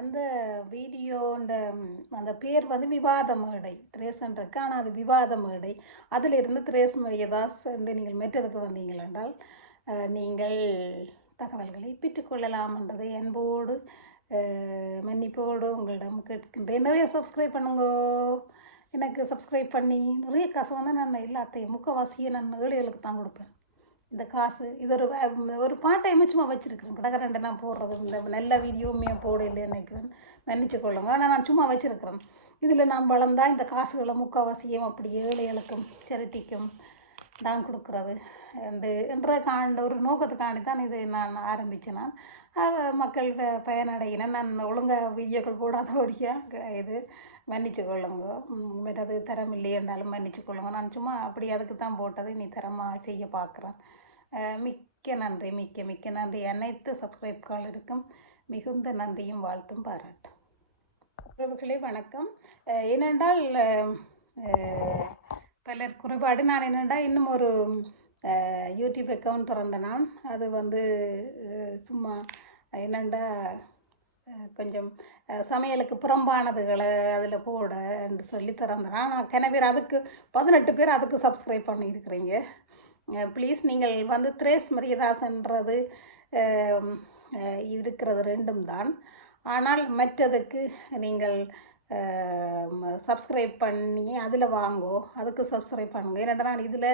அந்த வீடியோண்ட அந்த பேர் வந்து விவாத மேடை. திரேசன் இருக்கு. ஆனால் அது விவாத மேடை. அதிலிருந்து திரேஸ் மரியதாஸ் வந்து நீங்கள் மெற்றதுக்கு வந்தீங்கள் என்றால் நீங்கள் தகவல்களை பெற்றுக்கொள்ளலாம் என்றதை அன்போடு மன்னிப்போடு உங்களிடம் கேட்கின்றேன். நிறைய சப்ஸ்கிரைப் பண்ணுங்க. எனக்கு சப்ஸ்கிரைப் பண்ணி நிறைய காசு வந்து நான் எல்லாத்தையும் முக்கவாசியை நான் ஏழைகளுக்கு தான் கொடுப்பேன். இந்த காசு இது ஒரு வ- ஒரு பாட்டை சும்மா வச்சுருக்கிறேன். கடகரண்டை நான் போடுறது இந்த நல்ல வீடியோவுமே போடல நினைக்கிறேன். நினச்சி கொள்ளுங்க. ஆனால் நான் சும்மா வச்சுருக்கிறேன். இதில் நான் வளர்ந்தால் இந்த காசுகளை முக்கால்வாசியும் அப்படி ஏழைகளுக்கும் சேரிட்டிக்கும் தான் கொடுக்குறது. அண்டு என்ற காண்ட ஒரு நோக்கத்துக்காண்டி தான் இது நான் ஆரம்பித்தேன் நான். மக்கள் ப- பயனடையினேன் நான் ஒழுங்காக வீடியோக்கள் போடாதபடியாக இது மன்னிச்சு கொள்ளுங்க. ம், மற்றது தரம் இல்லையென்றாலும் மன்னிச்சு கொள்ளுங்க. நான் சும்மா அப்படி அதுக்கு தான் போட்டது நீ தரமாக செய்ய பார்க்குறேன். மிக்க நன்றி மிக்க மிக்க நன்றி. அனைத்து சப்ஸ்கிரைப்காலருக்கும் மிகுந்த நன்றியும் வாழ்த்தும் பாராட்டும். உறவுகளே வணக்கம். ஏனென்றால் பலர் குறைபாடு. நான் என்னென்றால் இன்னும் ஒரு யூடியூப் அக்கௌண்ட் திறந்த நான். அது வந்து சும்மா என்னெண்டா கொஞ்சம் சமையலுக்கு புறம்பானதுகளை அதில் போட என்று சொல்லி திறந்தேன் நான். கன பேர் அதுக்கு பதினெட்டு பேர் அதுக்கு சப்ஸ்கிரைப் பண்ணியிருக்கிறீங்க. ப்ளீஸ் நீங்கள் வந்து திரேஸ் மரியதாசன்றது இருக்கிறது ரெண்டும் தான். ஆனால் மற்றதுக்கு நீங்கள் சப்ஸ்கிரைப் பண்ணி அதில் வாங்கோ அதுக்கு சப்ஸ்கிரைப் பண்ணுங்க. ஏன்னா நான் இதில்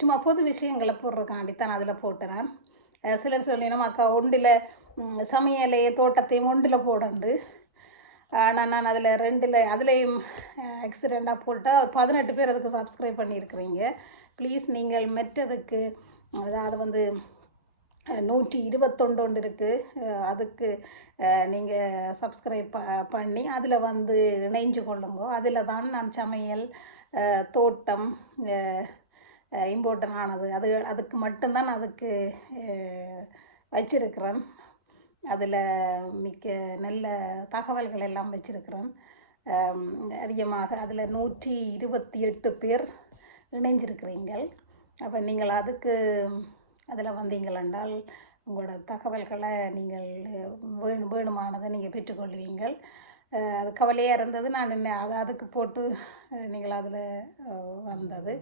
சும்மா பொது விஷயங்களை போடுறதுக்காண்டி தான் அதில் போட்டுறேன். சிலர் சொல்லினோம் அக்கா ஒன்றில் சமையலையே தோட்டத்தையும் ஒண்டில் போடண்டு. ஆனால் நான் அதில் ரெண்டில் அதுலேயும் ஆக்சிடெண்ட்டாக போட்டால் பதினெட்டு பேர் அதுக்கு சப்ஸ்கிரைப் பண்ணியிருக்கிறீங்க. ப்ளீஸ் நீங்கள் மற்றதுக்கு அதாவது வந்து நூற்றி இருபத்தொண்டு ஒன்று இருக்குது அதுக்கு நீங்கள் சப்ஸ்கிரைப் ப பண்ணி அதில் வந்து இணைஞ்சு கொள்ளுங்க. அதில் தான் நான் சமையல் தோட்டம் இம்பார்ட்டன் ஆனது. அது அதுக்கு மட்டும்தான் அதுக்கு வச்சிருக்கிறேன். அதில் மிக்க நல்ல தகவல்கள் எல்லாம் வச்சிருக்கிறேன். அதிகமாக அதில் நூற்றி இருபத்தி எட்டு பேர் இணைஞ்சிருக்கிறீங்கள். அப்போ நீங்கள் அதுக்கு அதில் வந்தீங்கள் என்றால் உங்களோட தகவல்களை நீங்கள் வேணு வேணுமானதை நீங்கள் பெற்றுக்கொள்வீங்கள். அது கவலையாக இருந்தது. நான் என்ன அதை அதுக்கு போட்டு நீங்கள் அதில் வந்தது.